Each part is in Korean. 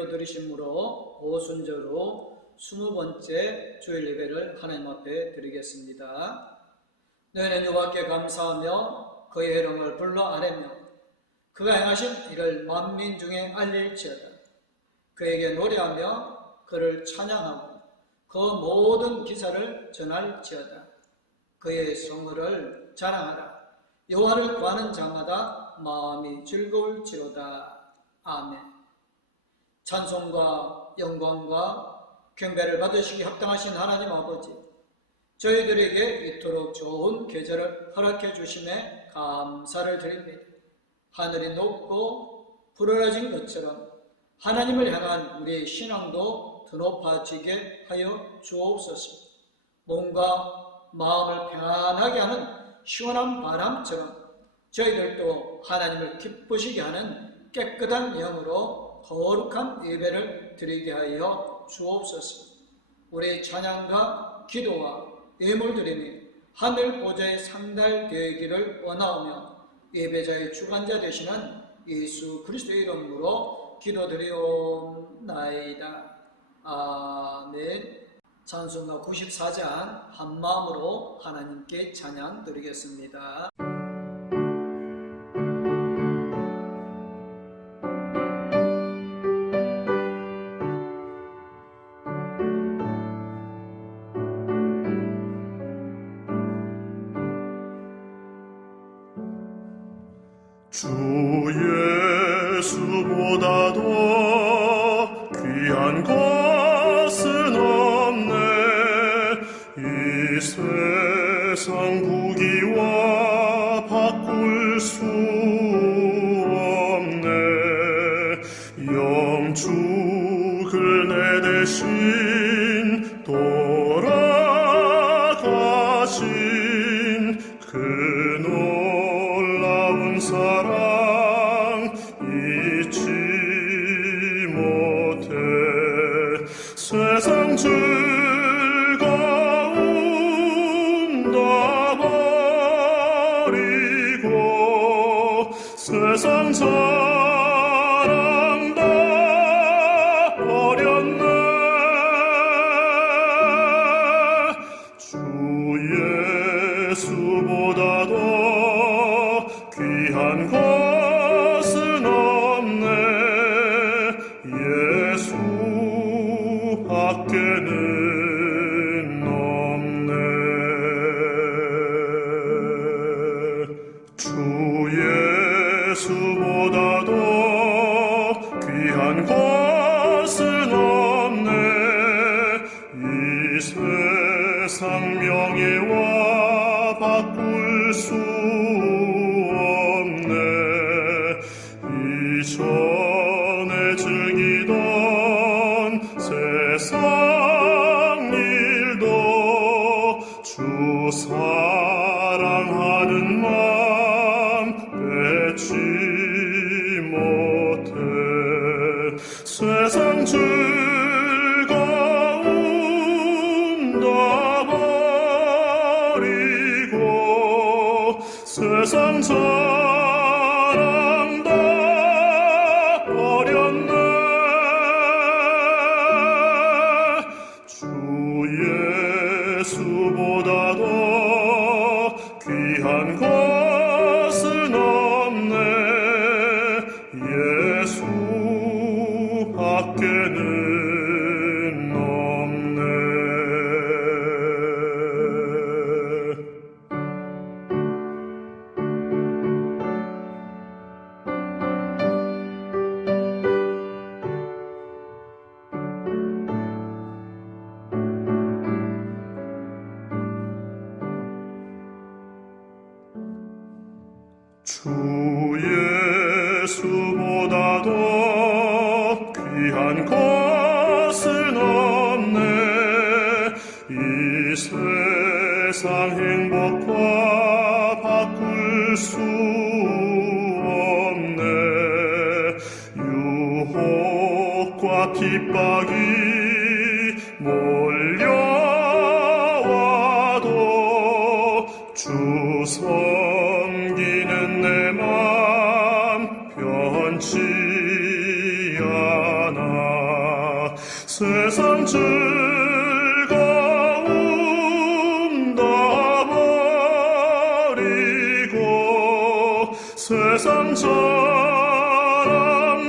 기도 드리심으로 오순절로 20번째 주일 예배를 하나님 앞에 드리겠습니다. 너희는 여호와께 감사하며 그의 이름을 불러 아뢰며 그가 행하신 일을 만민 중에 알릴지어다. 그에게 노래하며 그를 찬양하고 그 모든 기사를 전할지어다. 그의 성을 자랑하라. 여호와를 구하는 자마다 마음이 즐거울지로다. 아멘. 찬송과 영광과 경배를 받으시기 합당하신 하나님 아버지, 저희들에게 이토록 좋은 계절을 허락해 주심에 감사를 드립니다. 하늘이 높고 푸르러진 것처럼 하나님을 향한 우리의 신앙도 더 높아지게 하여 주옵소서. 몸과 마음을 평안하게 하는 시원한 바람처럼 저희들도 하나님을 기쁘시게 하는 깨끗한 영으로 거룩한 예배를 드리게 하여 주옵소서. 우리의 찬양과 기도와 예물드림이 하늘 보좌에 상달되기를 원하오며 예배자의 주관자 되시는 예수 그리스도의 이름으로 기도드리옵나이다. 아멘. 찬송가 94장 한마음으로 하나님께 찬양 드리겠습니다. 주 예수보다도 귀한 것은 없네. 이 세상 부귀와 바꿀 수 없네. 영축을 내 대신 돌아가신 그 놀라운 사랑 잊지 못해. 세상 즐거움 다 버리고 세상 사랑 다 버렸네. 주 예수보다도 귀한 것은 없네. 예수 밖에는 없네. 주 예수보다도 귀한 것은 없네. 이 세상 명예와 바꿀 수 이전에 즐기던 세상 일도 주 사랑하는 마음 빼지 못해. 세상 즐거움 다 버리고 세상 사랑 다 버렸네. 주 예수보다도 귀한 것은 없네. 예수 밖에는 없네. 주 예수보다도 귀한 것은 없네. 이 세상 행복과 바꿀 수 없네. 유혹과 핍박이 몰려와도 주 섬기는 내 맘 변치 않아. 세상 즐거움 다 버리고 세상 사랑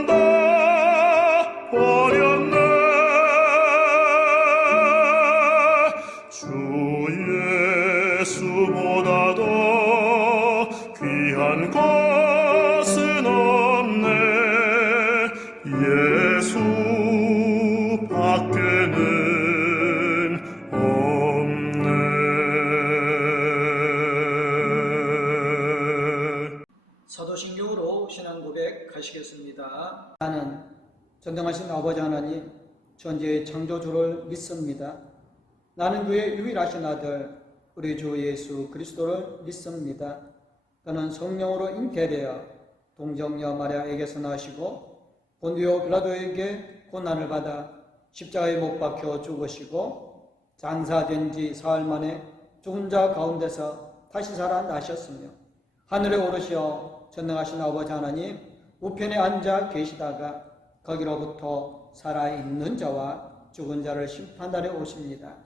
다 버렸네. 주 예수보다 더 귀한 것은 없네. 예수 밖에는 없네. 사도신경으로 신앙 고백하시겠습니다. 나는 전능하신 아버지 하나님, 전지의 창조주를 믿습니다. 나는 그의 유일하신 아들, 우리 주 예수 그리스도를 믿습니다. 그는 성령으로 잉태되어 동정녀 마리아에게서 나시고 본디오 빌라도에게 고난을 받아 십자가에 못 박혀 죽으시고 장사된 지 사흘 만에 죽은 자 가운데서 다시 살아나셨으며 하늘에 오르시어 전능하신 아버지 하나님 우편에 앉아 계시다가 거기로부터 살아있는 자와 죽은 자를 심판하러 오십니다.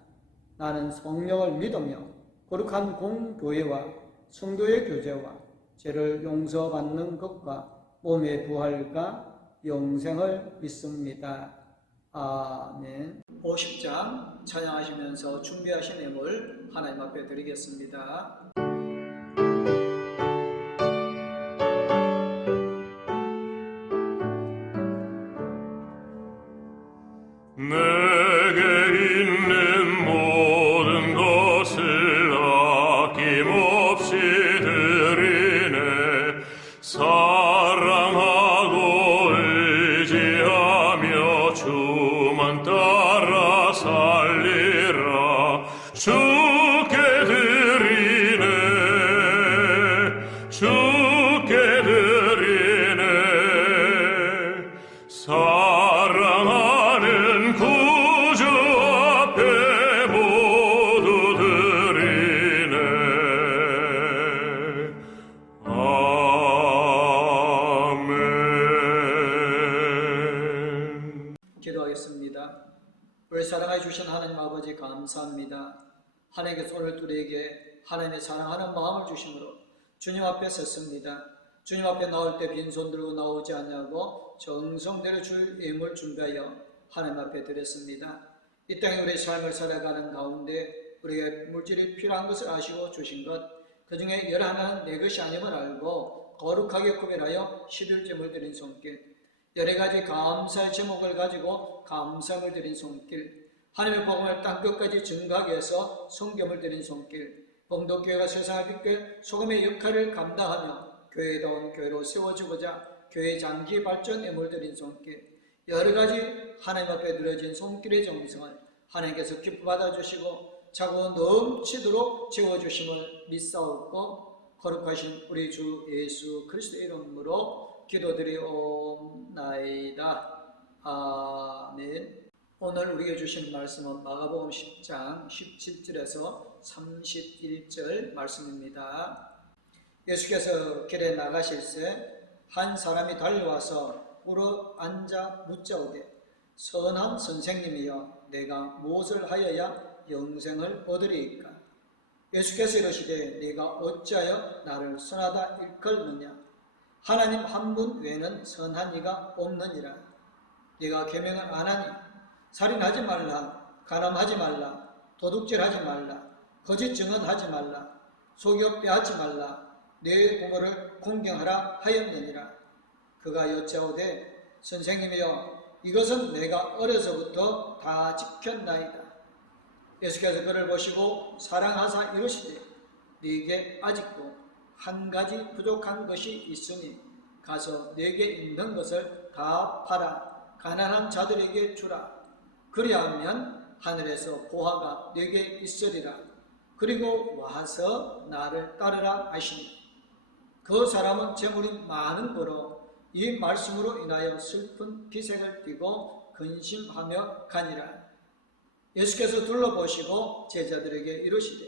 나는 성령을 믿으며 거룩한 공교회와 성도의 교제와 죄를 용서받는 것과 몸의 부활과 영생을 믿습니다. 아멘. 50장 찬양하시면서 준비하신 예물 하나님 앞에 드리겠습니다. 내게 있는 모든 것을 아낌없이 드리네. 사랑하고 의지하며 주만 따라 살리라. 주께 드리네. 주께 드리네. 사랑하는 구주 앞에 모두 드리네. 아멘. 기도하겠습니다. 우리 사랑해 주신 하나님 아버지 감사합니다. 하나님께서 오늘 우리에게 하나님의 사랑하는 마음을 주심으로 주님 앞에 섰습니다. 주님 앞에 나올 때 빈손 들고 나오지 않냐고 정성대로 줄 예물 준비하여 하나님 앞에 드렸습니다. 이 땅에 우리의 삶을 살아가는 가운데 우리에게 물질이 필요한 것을 아시고 주신 것, 그 중에 열하나는 내 것이 아님을 알고 거룩하게 구별하여 11점을 드린 손길, 여러 가지 감사의 제목을 가지고 감사를 드린 손길, 하나님의 복음을 땅끝까지 증가하게 해서 성경을 드린 손길, 봉독교회가 세상을 빛깔 소금의 역할을 감당하며 교회다운 교회로 세워주고자 교회 장기 발전 예물 드린 손길, 여러 가지 하나님 앞에 드려진 손길의 정성을 하나님께서 기뻐 받아주시고 차고 넘치도록 채워주심을 믿사옵고 거룩하신 우리 주 예수 그리스도의 이름으로 기도드리옵나이다. 아멘. 오늘 우리에게 주신 말씀은 마가복음 10장 17절에서 31절 말씀입니다. 예수께서 길에 나가실새 한 사람이 달려와서 꿇어 앉아 묻자오되 선한 선생님이여 내가 무엇을 하여야 영생을 얻으리이까? 예수께서 이르시되 네가 어찌하여 나를 선하다 일컬느냐? 하나님 한 분 외에는 선한 이가 없느니라. 네가 계명을 안 하니 살인하지 말라, 간음하지 말라, 도둑질하지 말라, 거짓 증언하지 말라, 속여 빼앗지 말라, 내 부모를 공경하라 하였느니라. 그가 여짜오되 선생님이여 이것은 내가 어려서부터 다 지켰나이다. 예수께서 그를 보시고 사랑하사 이르시되 네게 아직도 한 가지 부족한 것이 있으니 가서 네게 있는 것을 다 팔아 가난한 자들에게 주라. 그리하면 하늘에서 보화가 네게 있으리라. 그리고 와서 나를 따르라 하시니 그 사람은 재물이 많은 거로 이 말씀으로 인하여 슬픈 기색을 띠고 근심하며 가니라. 예수께서 둘러보시고 제자들에게 이르시되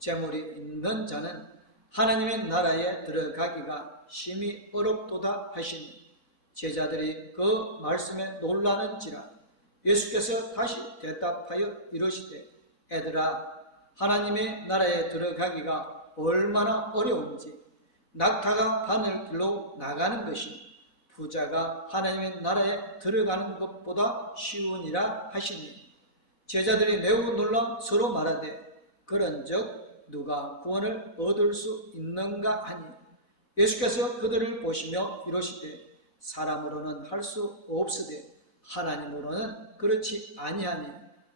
재물이 있는 자는 하나님의 나라에 들어가기가 심히 어렵도다 하시니 제자들이 그 말씀에 놀라는지라. 예수께서 다시 대답하여 이르시되 애들아, 하나님의 나라에 들어가기가 얼마나 어려운지 낙타가 바늘길로 나가는 것이 부자가 하나님의 나라에 들어가는 것보다 쉬우니라 하시니 제자들이 매우 놀라 서로 말하되 그런즉 누가 구원을 얻을 수 있는가 하니 예수께서 그들을 보시며 이르시되 사람으로는 할 수 없으되 하나님으로는 그렇지 아니하니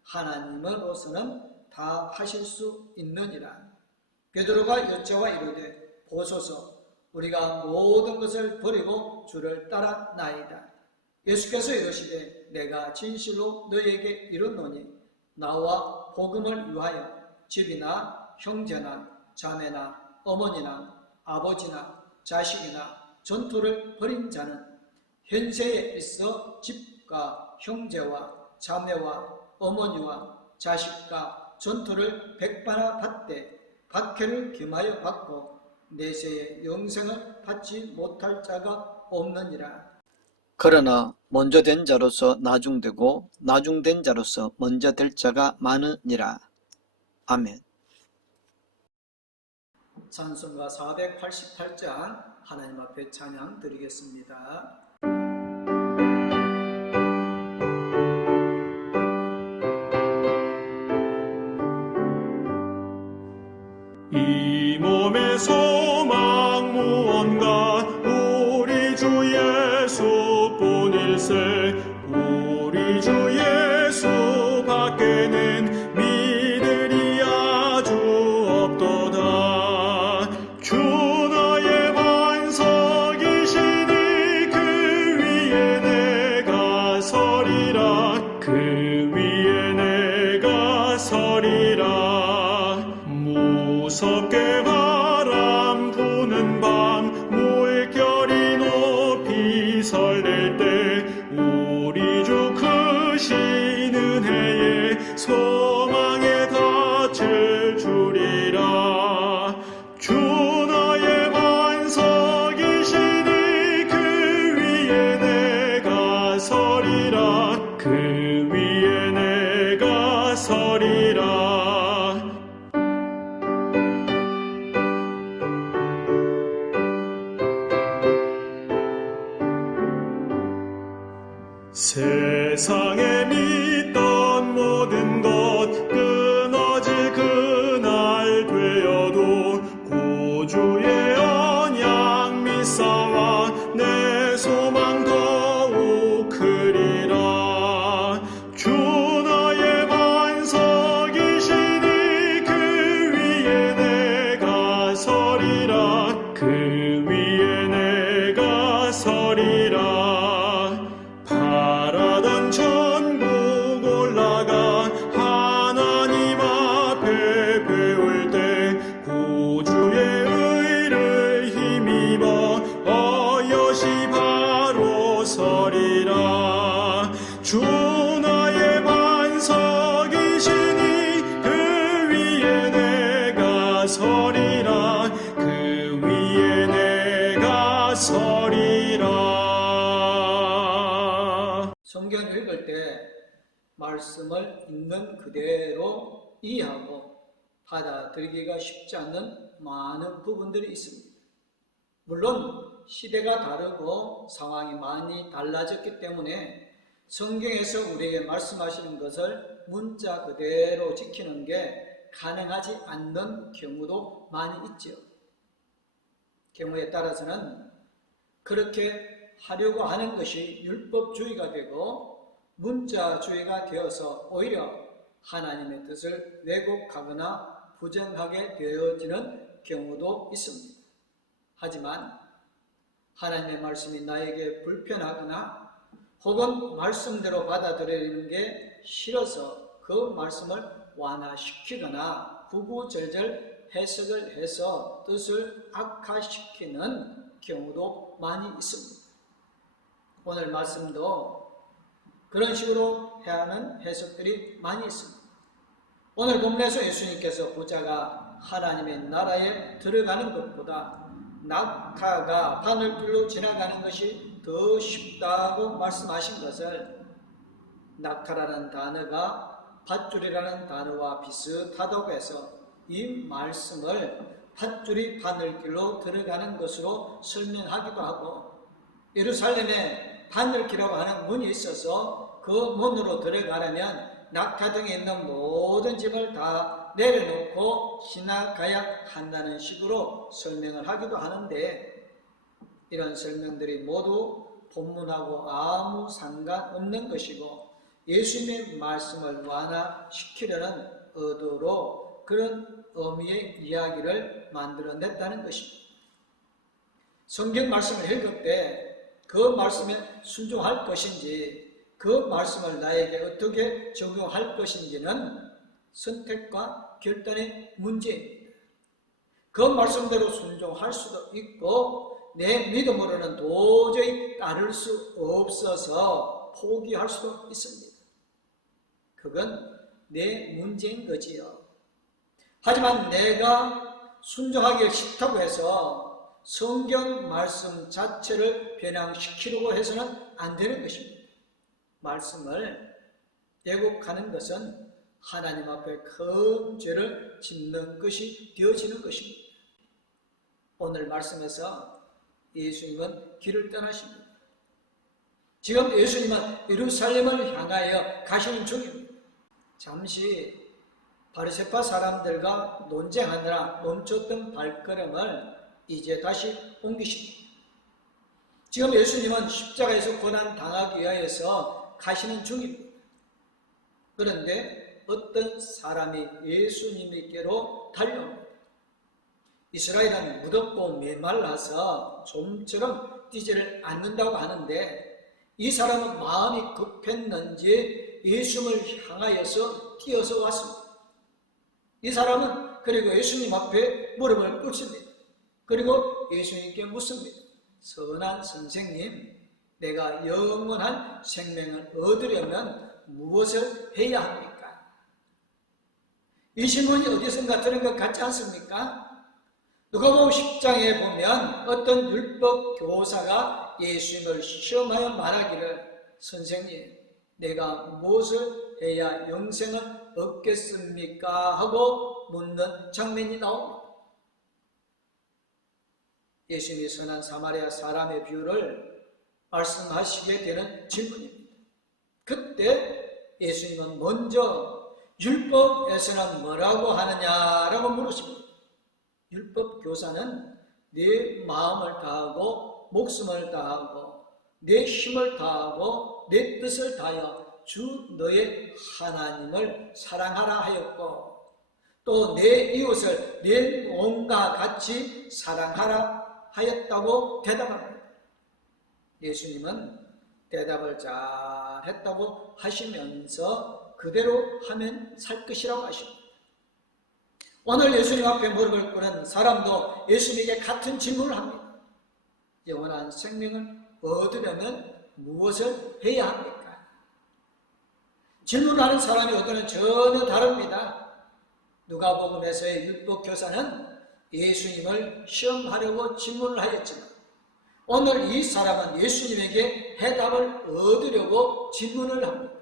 하나님으로서는 다 하실 수 있느니라. 베드로가 여짜와 이르되 보소서 우리가 모든 것을 버리고 주를 따라 나이다. 예수께서 이르시되 내가 진실로 너희에게 이르노니 나와 복음을 위하여 집이나 형제나 자매나 어머니나 아버지나 자식이나 전토를 벌인 자는 현세에 있어 집과 형제와 자매와 어머니와 자식과 전토를 백배나 받되 박해를 겸하여 받고 내세의 영생을 받지 못할 자가 없느니라. 그러나 먼저 된 자로서 나중되고 나중된 자로서 먼저 될 자가 많으니라. 아멘. 찬송가 488장 하나님 앞에 찬양 드리겠습니다. 이 몸의 소망 무언가 우리 주 예수뿐일세. 우리 주 예수 밖에는 믿으리 아주 없도다. 주 나의 반석이시니 그 위에 내가 서리라. 그 위에 내가 서리라. 무섭게 바람 부는 밤 물결이 높이 설렐 때 우리 주 크신 은혜에 소망에 닿을 주리라. 주 나의 반석이시니 그 위에 내가 서리라. 그 위에 내가 서리라. 세상에 믿던 모든 것 끊어질 그날 되어도 구주의 언약 믿사와 내 소망 더욱 크리라. 주 나의 반석이시니 그 위에 내가 서리라. 그 위에 내가 서리라. 바라던 천국 올라가 하나님 앞에 배울 때 구주의 의를 힘입어 어여시 바로 서리라. 주 나의 반석이시니 그 위에 내가 서리라. 그 위에 내가 서리라. 성경 읽을 때 말씀을 있는 그대로 이해하고 받아들이기가 쉽지 않는 많은 부분들이 있습니다. 물론 시대가 다르고 상황이 많이 달라졌기 때문에 성경에서 우리에게 말씀하시는 것을 문자 그대로 지키는 게 가능하지 않는 경우도 많이 있죠. 경우에 따라서는 그렇게 하려고 하는 것이 율법주의가 되고 문자주의가 되어서 오히려 하나님의 뜻을 왜곡하거나 부정하게 되어지는 경우도 있습니다. 하지만 하나님의 말씀이 나에게 불편하거나 혹은 말씀대로 받아들이는 게 싫어서 그 말씀을 완화시키거나 구구절절 해석을 해서 뜻을 악화시키는 경우도 많이 있습니다. 오늘 말씀도 그런 식으로 해야 하는 해석들이 많이 있습니다. 오늘 본문에서 예수님께서 부자가 하나님의 나라에 들어가는 것보다 낙타가 바늘길로 지나가는 것이 더 쉽다고 말씀하신 것을 낙타라는 단어가 밧줄이라는 단어와 비슷하다고 해서 이 말씀을 밧줄이 바늘길로 들어가는 것으로 설명하기도 하고, 예루살렘에 바늘길이라고 하는 문이 있어서 그 문으로 들어가려면 낙타 등에 있는 모든 짐을 다 내려놓고 지나가야 한다는 식으로 설명을 하기도 하는데, 이런 설명들이 모두 본문하고 아무 상관없는 것이고 예수님의 말씀을 완화시키려는 의도로 그런 의미의 이야기를 만들어냈다는 것입니다. 성경 말씀을 읽을 때 그 말씀에 순종할 것인지, 그 말씀을 나에게 어떻게 적용할 것인지는 선택과 결단의 문제입니다. 그 말씀대로 순종할 수도 있고 내 믿음으로는 도저히 따를 수 없어서 포기할 수도 있습니다. 그건 내 문제인 거지요. 하지만 내가 순종하기 싫다고 해서 성경 말씀 자체를 변형시키려고 해서는 안 되는 것입니다. 말씀을 왜곡하는 것은 하나님 앞에 큰 죄를 짓는 것이 되어지는 것입니다. 오늘 말씀에서 예수님은 길을 떠나십니다. 지금 예수님은 예루살렘을 향하여 가시는 중입니다. 잠시 바리새파 사람들과 논쟁하느라 멈췄던 발걸음을 이제 다시 옮기십니다. 지금 예수님은 십자가에서 고난 당하기 위하여서 가시는 중입니다. 그런데 어떤 사람이 예수님께로 달려옵니다. 이스라엘은 무덥고 메말라서 좀처럼 뛰지를 않는다고 하는데, 이 사람은 마음이 급했는지 예수님을 향하여서 뛰어서 왔습니다. 이 사람은 그리고 예수님 앞에 무릎을 꿇습니다. 그리고 예수님께 묻습니다. 선한 선생님, 내가 영원한 생명을 얻으려면 무엇을 해야 합니까? 이 질문이 어디선가 들은 것 같지 않습니까? 누가복음 10장에 보면 어떤 율법 교사가 예수님을 시험하여 말하기를, 선생님, 내가 무엇을 해야 영생을 얻겠습니까? 하고 묻는 장면이 나옵니다. 예수님이 선한 사마리아 사람의 비유를 말씀하시게 되는 질문입니다. 그때 예수님은 먼저 율법에서는 뭐라고 하느냐라고 물으십니다. 율법 교사는 내 마음을 다하고 목숨을 다하고 내 힘을 다하고 내 뜻을 다하여 주 너의 하나님을 사랑하라 하였고, 또 내 이웃을 내 몸과 같이 사랑하라 하였다고 대답합니다. 예수님은 대답을 잘 했다고 하시면서 그대로 하면 살 것이라고 하십니다. 오늘 예수님 앞에 무릎을 꿇은 사람도 예수님에게 같은 질문을 합니다. 영원한 생명을 얻으려면 무엇을 해야 합니까? 질문하는 사람이 어떠는 전혀 다릅니다. 누가복음에서의 율법교사는 예수님을 시험하려고 질문을 하였지만, 오늘 이 사람은 예수님에게 해답을 얻으려고 질문을 합니다.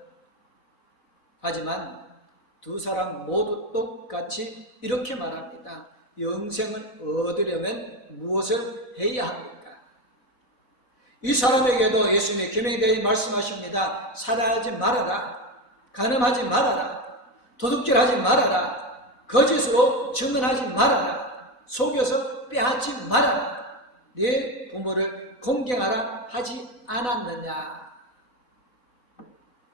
하지만 두 사람 모두 똑같이 이렇게 말합니다. 영생을 얻으려면 무엇을 해야 합니까? 이 사람에게도 예수님의 계명대에 말씀하십니다. 살아야지 말아라, 간음하지 말아라, 도둑질하지 말아라, 거짓으로 증언하지 말아라, 속여서 빼앗지 말아라, 네 부모를 공경하라 하지 않았느냐?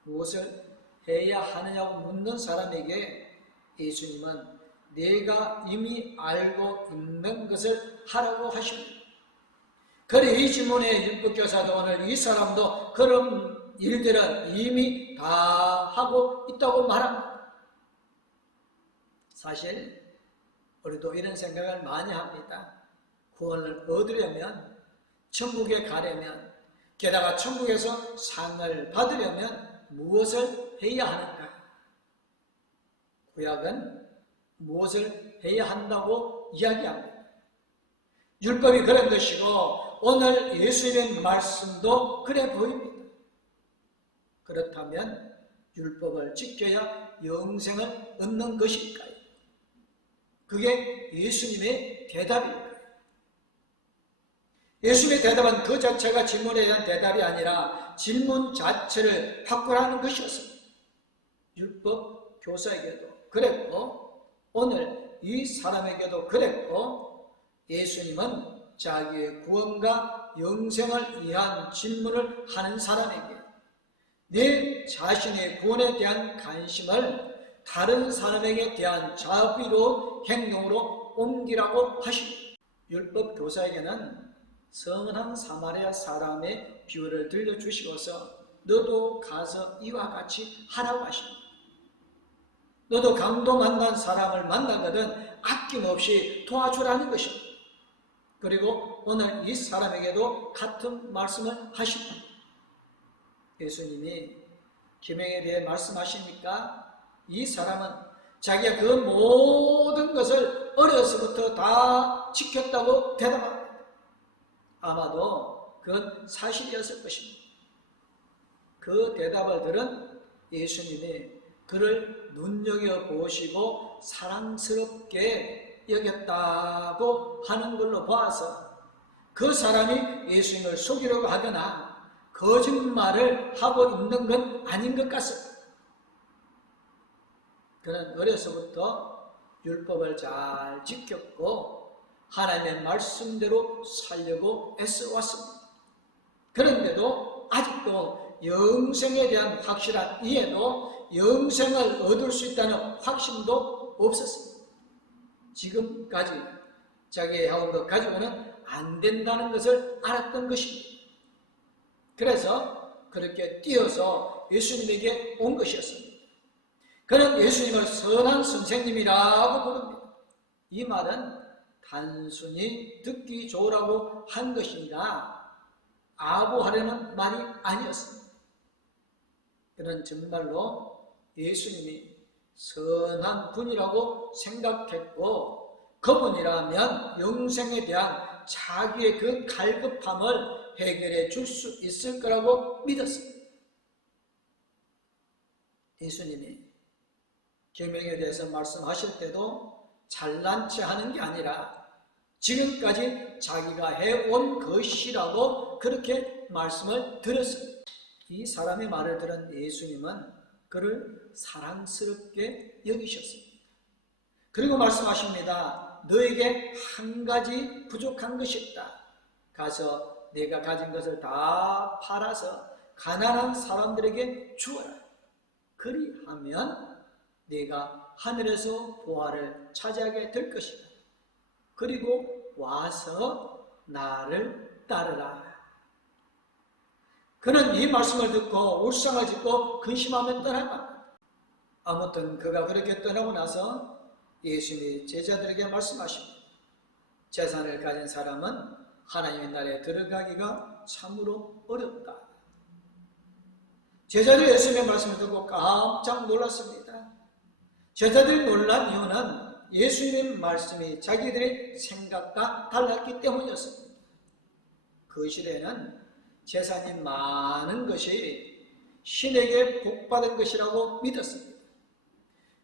무엇을 해야 하느냐고 묻는 사람에게 예수님은 내가 이미 알고 있는 것을 하라고 하십니다. 그래 이 질문에 율법교사도 오늘 이 사람도 그런 일들은 이미 다 하고 있다고 말합니다. 사실 우리도 이런 생각을 많이 합니다. 구원을 얻으려면, 천국에 가려면, 게다가 천국에서 상을 받으려면 무엇을 해야 하는가? 구약은 무엇을 해야 한다고 이야기합니다. 율법이 그런 것이고 오늘 예수님의 말씀도 그래 보입니다. 그렇다면 율법을 지켜야 영생을 얻는 것일까요? 그게 예수님의 대답일까요? 예수님의 대답은 그 자체가 질문에 대한 대답이 아니라 질문 자체를 바꾸라는 것이었습니다. 율법 교사에게도 그랬고 오늘 이 사람에게도 그랬고 예수님은 자기의 구원과 영생을 위한 질문을 하는 사람에게 내 자신의 구원에 대한 관심을 다른 사람에게 대한 자비로운 행동으로 옮기라고 하십니다. 율법 교사에게는 선한 사마리아 사람의 비유를 들려주시고서 너도 가서 이와 같이 하라고 하십니다. 너도 강도 만난 사람을 만나거든 아낌없이 도와주라는 것입니다. 그리고 오늘 이 사람에게도 같은 말씀을 하십니다. 예수님이 계명에 대해 말씀하십니까? 이 사람은 자기가 그 모든 것을 어려서부터 다 지켰다고 대답합니다. 아마도 그건 사실이었을 것입니다. 그 대답을 들은 예수님이 그를 눈여겨보시고 사랑스럽게 여겼다고 하는 걸로 봐서 그 사람이 예수님을 속이려고 하거나 거짓말을 하고 있는 건 아닌 것 같습니다. 그는 어려서부터 율법을 잘 지켰고 하나님의 말씀대로 살려고 애써왔습니다. 그런데도 아직도 영생에 대한 확실한 이해도 영생을 얻을 수 있다는 확신도 없었습니다. 지금까지 자기의 하는 것 가지고는 안 된다는 것을 알았던 것입니다. 그래서 그렇게 뛰어서 예수님에게 온 것이었습니다. 그는 예수님을 선한 선생님이라고 부릅니다. 이 말은 단순히 듣기 좋으라고 한 것이니라 아부하려는 말이 아니었습니다. 그는 정말로 예수님이 선한 분이라고 생각했고 그분이라면 영생에 대한 자기의 그 갈급함을 해결해 줄 수 있을 거라고 믿었습니다. 예수님이 계명에 대해서 말씀하실 때도 잘난 체 하는 게 아니라 지금까지 자기가 해온 것이라고 그렇게 말씀을 드렸습니다. 이 사람의 말을 들은 예수님은 그를 사랑스럽게 여기셨습니다. 그리고 말씀하십니다. 너에게 한 가지 부족한 것이 있다. 가서 내가 가진 것을 다 팔아서 가난한 사람들에게 주어라. 그리하면 내가 하늘에서 보화를 차지하게 될 것이다. 그리고 와서 나를 따르라. 그는 이 말씀을 듣고 울상을 짓고 근심하며 떠나갑니다. 아무튼 그가 그렇게 떠나고 나서 예수님이 제자들에게 말씀하십니다. 재산을 가진 사람은 하나님의 나라에 들어가기가 참으로 어렵다. 제자들이 예수님의 말씀을 듣고 깜짝 놀랐습니다. 제자들이 놀란 이유는 예수님의 말씀이 자기들의 생각과 달랐기 때문이었습니다. 그 시대에는 재산이 많은 것이 신에게 복받은 것이라고 믿었습니다.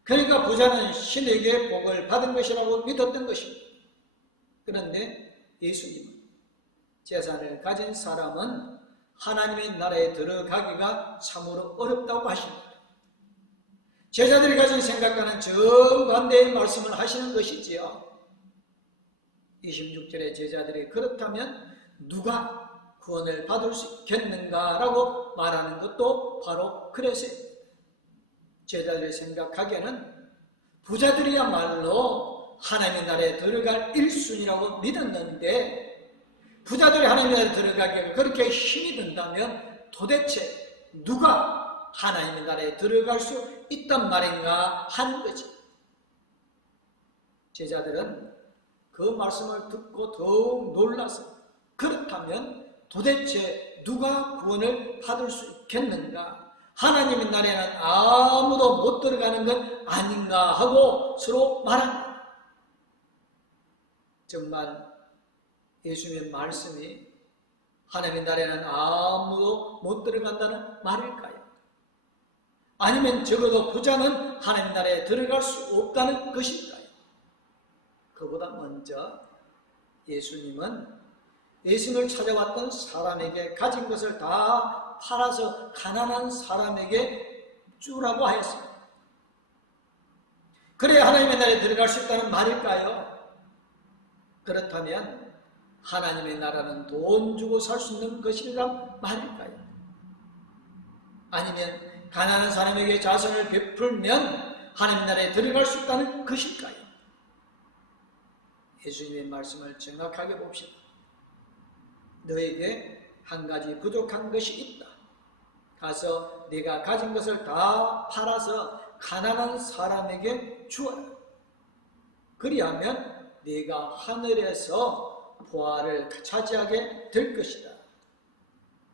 그러니까 부자는 신에게 복을 받은 것이라고 믿었던 것입니다. 그런데 예수님은 재산을 가진 사람은 하나님의 나라에 들어가기가 참으로 어렵다고 하십니다. 제자들이 가진 생각과는 정반대의 말씀을 하시는 것이지요. 26절에 제자들이 그렇다면 누가 구원을 받을 수 있겠는가라고 말하는 것도 바로 그래서입니다. 제자들이 생각하기에는 부자들이야말로 하나님의 나라에 들어갈 1순위라고 믿었는데 부자들이 하나님의 나라에 들어가기가 그렇게 힘이 든다면 도대체 누가 하나님의 나라에 들어갈 수 있단 말인가 하는 거지. 제자들은 그 말씀을 듣고 더욱 놀라서 그렇다면 도대체 누가 구원을 받을 수 있겠는가? 하나님의 나라에는 아무도 못 들어가는 건 아닌가 하고 서로 말합니다. 정말 예수님의 말씀이 하나님의 나라에는 아무도 못 들어간다는 말일까요? 아니면 적어도 부자는 하나님 나라에 들어갈 수 없다는 것일까요? 그보다 먼저 예수님은 예수님을 찾아왔던 사람에게 가진 것을 다 팔아서 가난한 사람에게 주라고 하였습니다. 그래야 하나님의 나라에 들어갈 수 있다는 말일까요? 그렇다면 하나님의 나라는 돈 주고 살 수 있는 것이란 말일까요? 아니면 가난한 사람에게 자선을 베풀면 하나님 나라에 들어갈 수 있다는 것일까요? 예수님의 말씀을 정확하게 봅시다. 너에게 한 가지 부족한 것이 있다. 가서 네가 가진 것을 다 팔아서 가난한 사람에게 주어라. 그리하면 네가 하늘에서 보화를 차지하게 될 것이다.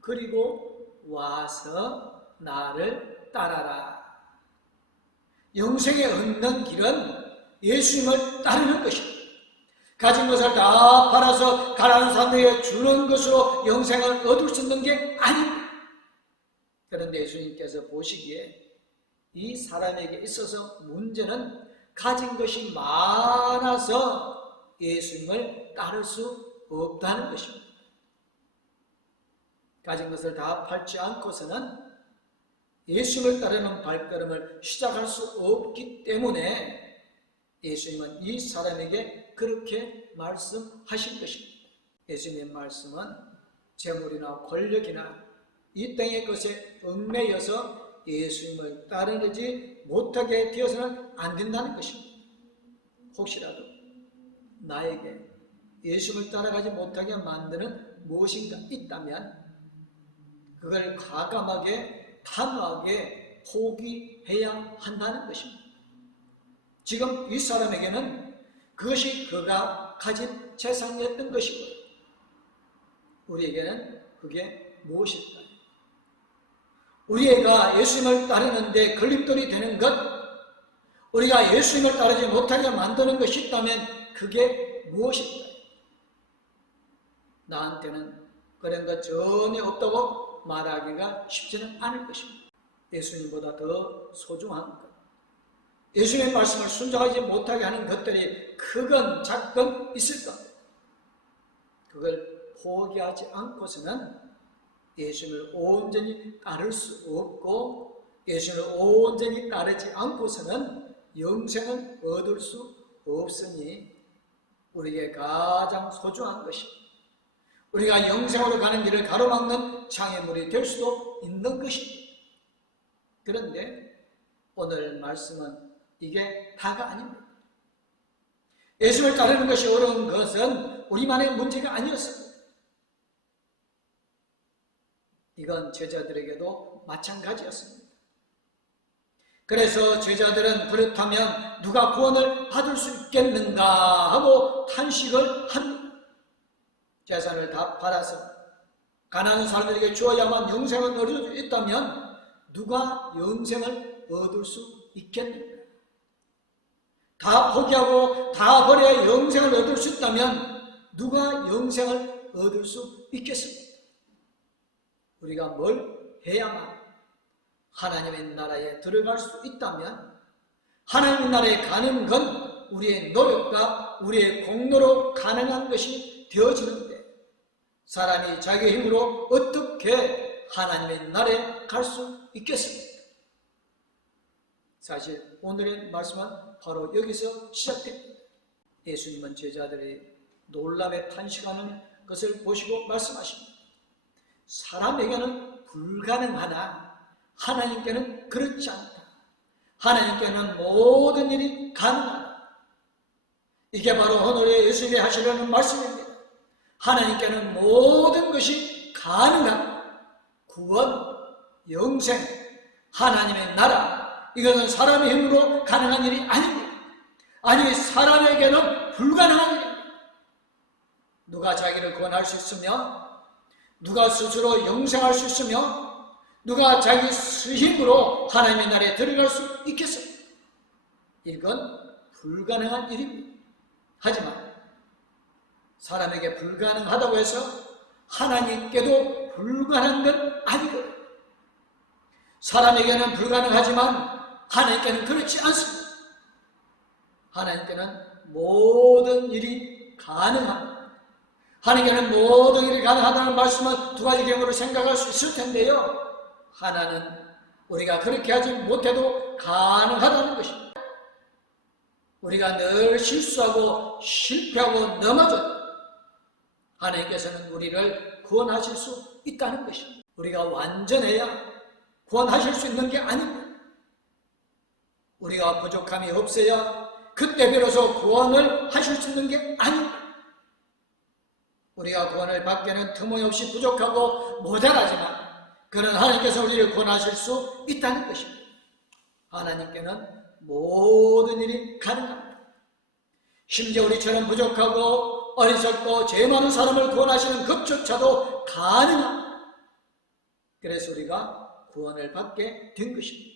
그리고 와서 나를 따라라. 영생에 얻는 길은 예수님을 따르는 것입니다. 가진 것을 다 팔아서 가난한 사람에게 주는 것으로 영생을 얻을 수 있는 게 아닙니다. 그런데 예수님께서 보시기에 이 사람에게 있어서 문제는 가진 것이 많아서 예수님을 따를 수 없다는 것입니다. 가진 것을 다 팔지 않고서는 예수님을 따르는 발걸음을 시작할 수 없기 때문에 예수님은 이 사람에게 그렇게 말씀하신 것입니다. 예수님의 말씀은 재물이나 권력이나 이 땅의 것에 얽매여서 예수님을 따르지 못하게 되어서는 안 된다는 것입니다. 혹시라도 나에게 예수님을 따라가지 못하게 만드는 무엇인가 있다면 그걸 과감하게 단호하게 포기해야 한다는 것입니다. 지금 이 사람에게는 그것이 그가 가진 재산이었던 것이고요. 우리에게는 그게 무엇일까요? 우리가 예수님을 따르는데 걸림돌이 되는 것, 우리가 예수님을 따르지 못하게 만드는 것이 있다면 그게 무엇일까요? 나한테는 그런 것 전혀 없다고 말하기가 쉽지는 않을 것입니다. 예수님보다 더 소중한 것, 예수님의 말씀을 순종하지 못하게 하는 것들이 크건 작건 있을 겁니다. 그걸 포기하지 않고서는 예수님을 온전히 따를 수 없고 예수님을 온전히 따르지 않고서는 영생을 얻을 수 없으니 우리에게 가장 소중한 것입니다. 우리가 영생으로 가는 길을 가로막는 장애물이 될 수도 있는 것입니다. 그런데 오늘 말씀은 이게 다가 아닙니다. 예수를 따르는 것이 어려운 것은 우리만의 문제가 아니었습니다. 이건 제자들에게도 마찬가지였습니다. 그래서 제자들은 그렇다면 누가 구원을 받을 수 있겠는가 하고 탄식을 합니다. 재산을 다 팔아서 가난한 사람들에게 주어야만 영생을 얻을 수 있다면 누가 영생을 얻을 수 있겠는가? 다 포기하고 다 버려야 영생을 얻을 수 있다면 누가 영생을 얻을 수 있겠습니까? 우리가 뭘 해야만 하나님의 나라에 들어갈 수 있다면 하나님의 나라에 가는 건 우리의 노력과 우리의 공로로 가능한 것이 되어지는데 사람이 자기 힘으로 어떻게 하나님의 나라에 갈 수 있겠습니까? 사실 오늘의 말씀은 바로 여기서 시작됩니다. 예수님은 제자들이 놀랍게 탄식하는 것을 보시고 말씀하십니다. 사람에게는 불가능하나 하나님께는 그렇지 않다. 하나님께는 모든 일이 가능하다. 이게 바로 오늘의 예수님이 하시려는 말씀입니다. 하나님께는 모든 것이 가능하다. 구원, 영생, 하나님의 나라, 이것은 사람의 힘으로 가능한 일이 아닙니다. 아니, 사람에게는 불가능한 일입니다. 누가 자기를 구원할 수 있으며 누가 스스로 영생할 수 있으며 누가 자기 힘으로 하나님의 나라에 들어갈 수 있겠습니까? 이건 불가능한 일입니다. 하지만 사람에게 불가능하다고 해서 하나님께도 불가능한 건 아니거든요. 사람에게는 불가능하지만 하나님께는 그렇지 않습니다. 하나님께는 모든 일이 가능합니다. 하나님께는 모든 일이 가능하다는 말씀은 두 가지 경우로 생각할 수 있을 텐데요. 하나는 우리가 그렇게 하지 못해도 가능하다는 것입니다. 우리가 늘 실수하고 실패하고 넘어져도 하나님께서는 우리를 구원하실 수 있다는 것입니다. 우리가 완전해야 구원하실 수 있는 게 아닙니다. 우리가 부족함이 없어야 그때 비로소 구원을 하실 수 있는 게 아닙니다. 우리가 구원을 받기에는 터무니없이 부족하고 모자라지만 그는 하나님께서 우리를 구원하실 수 있다는 것입니다. 하나님께는 모든 일이 가능합니다. 심지어 우리처럼 부족하고 어리석고 죄 많은 사람을 구원하시는 것조차도 가능합니다. 그래서 우리가 구원을 받게 된 것입니다.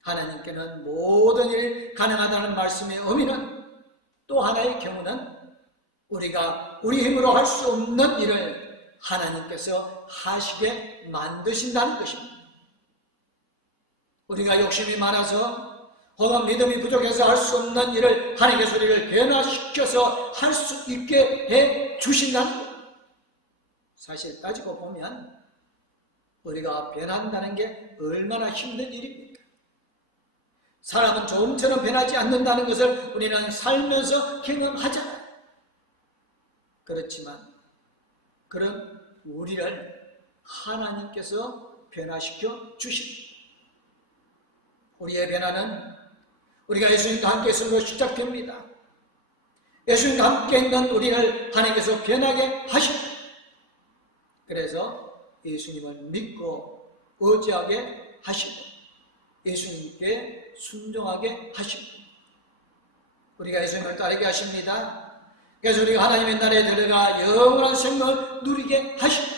하나님께는 모든 일이 가능하다는 말씀의 의미는 또 하나의 경우는 우리가 우리 힘으로 할 수 없는 일을 하나님께서 하시게 만드신다는 것입니다. 우리가 욕심이 많아서 혹은 믿음이 부족해서 할 수 없는 일을 하나님께서 우리를 변화시켜서 할 수 있게 해 주신다는 것. 사실 따지고 보면 우리가 변한다는 게 얼마나 힘든 일입니까? 사람은 조금처럼 변하지 않는다는 것을 우리는 살면서 경험하잖아요. 그렇지만 그런 우리를 하나님께서 변화시켜 주십니다. 우리의 변화는 우리가 예수님과 함께 있음으로 시작됩니다. 예수님과 함께 있는 우리를 하나님께서 변하게 하십니다. 그래서 예수님을 믿고 의지하게 하시고 예수님께 순종하게 하십니다. 우리가 예수님을 따르게 하십니다. 그래서 우리가 하나님의 나라에 들어가 영원한 생명을 누리게 하십니다.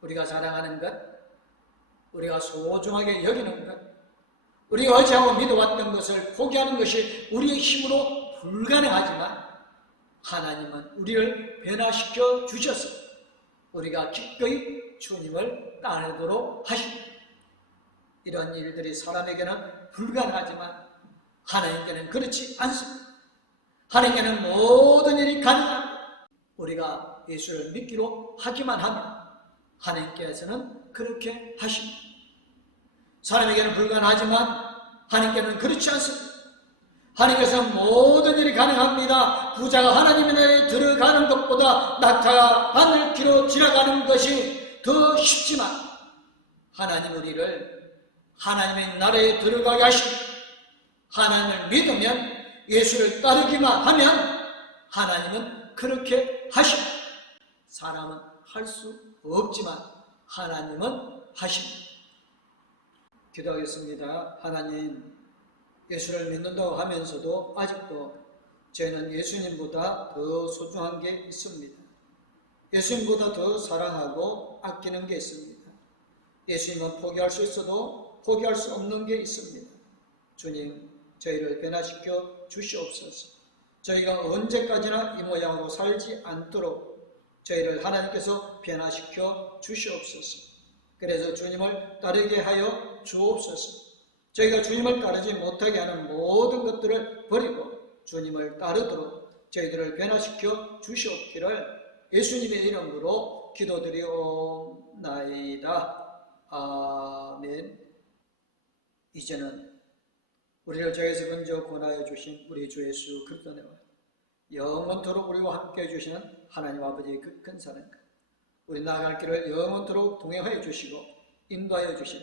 우리가 사랑하는 것, 우리가 소중하게 여기는 것, 우리가 의지하고 믿어왔던 것을 포기하는 것이 우리의 힘으로 불가능하지만 하나님은 우리를 변화시켜 주셔서 우리가 기꺼이 주님을 따르도록 하십니다. 이런 일들이 사람에게는 불가능하지만 하나님께는 그렇지 않습니다. 하나님께는 모든 일이 가능합니다. 우리가 예수를 믿기로 하기만 하면 하나님께서는 그렇게 하십니다. 사람에게는 불가능하지만 하나님께는 그렇지 않습니다. 하나님께서 모든 일이 가능합니다. 부자가 하나님의 나라에 들어가는 것보다 낙타가 하늘 길어 지나가는 것이 더 쉽지만 하나님 우리를 하나님의 나라에 들어가게 하십니다. 하나님을 믿으면 예수를 따르기만 하면 하나님은 그렇게 하십니다. 사람은 할 수 없지만 하나님은 하십니다. 기도하겠습니다. 하나님, 예수를 믿는다고 하면서도 아직도 저희는 예수님보다 더 소중한 게 있습니다. 예수님보다 더 사랑하고 아끼는 게 있습니다. 예수님은 포기할 수 있어도 포기할 수 없는 게 있습니다. 주님, 저희를 변화시켜 주시옵소서. 저희가 언제까지나 이 모양으로 살지 않도록 저희를 하나님께서 변화시켜 주시옵소서. 그래서 주님을 따르게 하여 주옵소서. 저희가 주님을 따르지 못하게 하는 모든 것들을 버리고 주님을 따르도록 저희들을 변화시켜 주시옵기를 예수님의 이름으로 기도드리옵나이다. 아멘. 이제는 우리를 저에서 먼저 권하여 주신 우리 주 예수 그리스도의 영원토록 우리와 함께 해주시는 하나님 아버지의 그 큰 사랑과 우리 나아갈 길을 영원토록 동행하여 주시고 인도하여 주신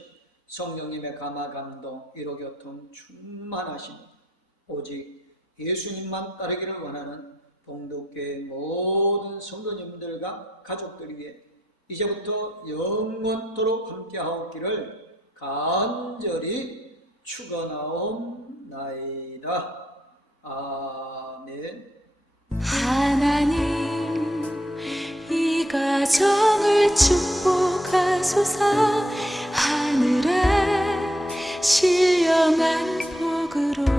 성령님의 감화 감동 위로교통 충만하심 오직 예수님만 따르기를 원하는 봉독교의 모든 성도님들과 가족들 위해 이제부터 영원토록 함께하옵기를 간절히 축원하옵나이다. 아멘. 하나님 이 가정을 축복하소서. 하늘에 신령한 복으로